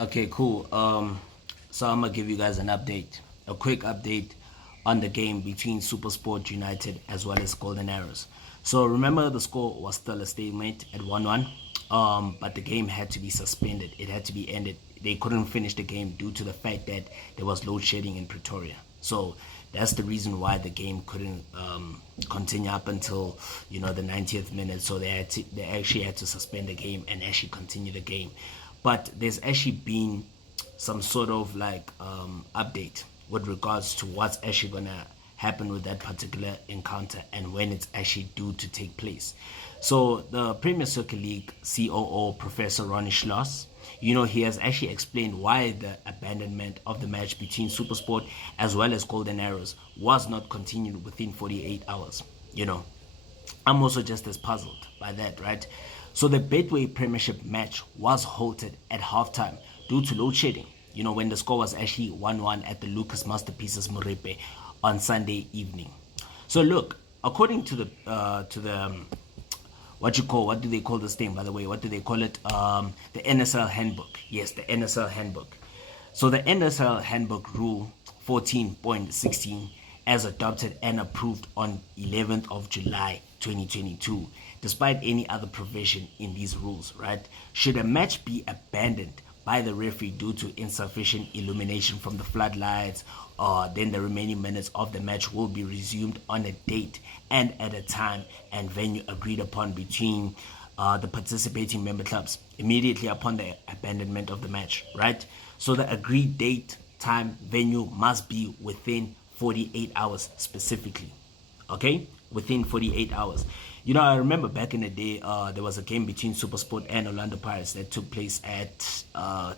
Okay, cool. So I'm gonna give you guys an update, a quick update on the game between SuperSport United as well as Golden Arrows. So remember, the score was still a stalemate at 1-1, but the game had to be suspended. It had to be ended. They couldn't finish the game due to the fact that there was load shedding in Pretoria. So that's the reason why the game couldn't continue up until the 90th minute. So they actually had to suspend the game and actually continue the game. But there's actually been some sort of update with regards to what's actually gonna happen with that particular encounter and when it's actually due to take place. So the Premier Soccer League COO, Professor Ronnie Schloss, he has actually explained why the abandonment of the match between SuperSport as well as Golden Arrows was not continued within 48 hours. I'm also just as puzzled by that, right? So the Betway Premiership match was halted at halftime due to load shedding. When the score was actually 1-1 at the Lucas Masterpieces Moripe on Sunday evening. So look, according to the what do they call this thing, by the way? What do they call it? The NSL handbook. Yes, the NSL handbook. So the NSL handbook rule 14.16, as adopted and approved on 11th of July 2022, despite any other provision in these rules, right? Should a match be abandoned by the referee due to insufficient illumination from the floodlights, then the remaining minutes of the match will be resumed on a date and at a time and venue agreed upon between the participating member clubs immediately upon the abandonment of the match, right? So the agreed date, time, venue must be within 48 hours specifically. Okay, within 48 hours. I remember back in the day, there was a game between SuperSport and Orlando Pirates that took place at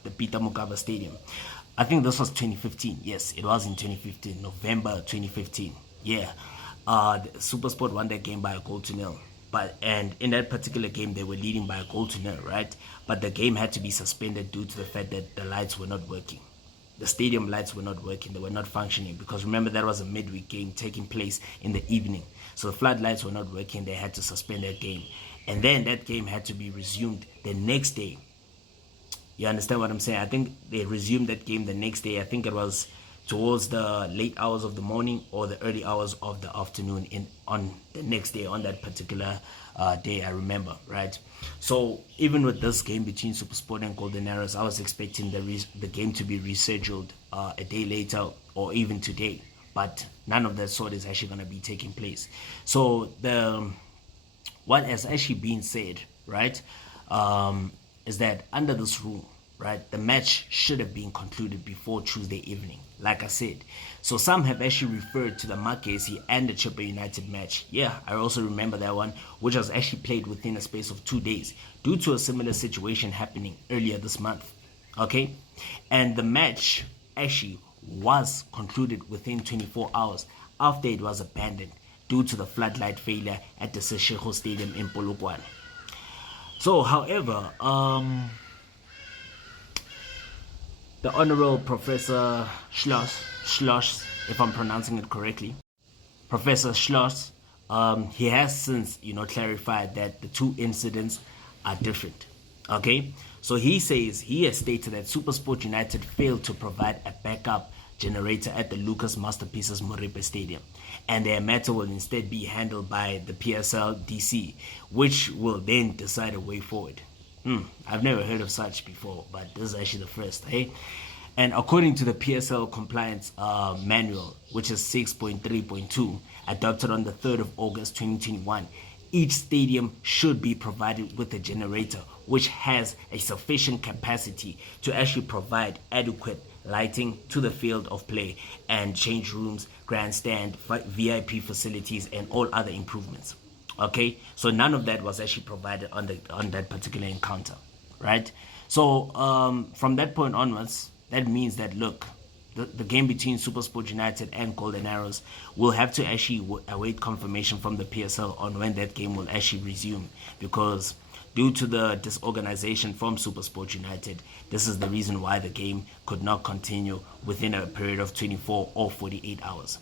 the Peter Mokaba Stadium. I think this was 2015. Yes, it was in 2015, November 2015. Yeah, SuperSport won that game by a goal to nil. And in that particular game, they were leading by a goal to nil, right? But the game had to be suspended due to the fact that the lights were not working. The stadium lights were not working. They were not functioning because remember, that was a midweek game taking place in the evening. So the floodlights were not working. They had to suspend that game. And then that game had to be resumed the next day. You understand what I'm saying? I think they resumed that game the next day. I think it was towards the late hours of the morning or the early hours of the afternoon on the next day, on that particular day, I remember, right? So even with this game between SuperSport and Golden Arrows, I was expecting the game to be rescheduled a day later or even today, but none of that sort is actually going to be taking place. So what has actually been said, right, is that under this rule, right, the match should have been concluded before Tuesday evening, like I said. So some have actually referred to the Mark Casey and the Chipper United match. Yeah, I also remember that one, which was actually played within a space of 2 days due to a similar situation happening earlier this month. Okay, and the match actually was concluded within 24 hours after it was abandoned due to the floodlight failure at the Seshego Stadium in Polokwane. So, however, the Honorable Professor Schloss, if I'm pronouncing it correctly, Professor Schloss, he has since, clarified that the two incidents are different. Okay, so he has stated that SuperSport United failed to provide a backup generator at the Lucas Masterpieces Moripe Stadium, and their matter will instead be handled by the PSL DC, which will then decide a way forward. I've never heard of such before, but this is actually the first, hey? And according to the PSL compliance manual, which is 6.3.2, adopted on the 3rd of August 2021, each stadium should be provided with a generator which has a sufficient capacity to actually provide adequate lighting to the field of play and change rooms, grandstand, VIP facilities, and all other improvements. Okay, so none of that was actually provided on that particular encounter, right? So from that point onwards, that means that look, the game between SuperSport United and Golden Arrows will have to actually await confirmation from the PSL on when that game will actually resume, because due to the disorganization from SuperSport United, this is the reason why the game could not continue within a period of 24 or 48 hours.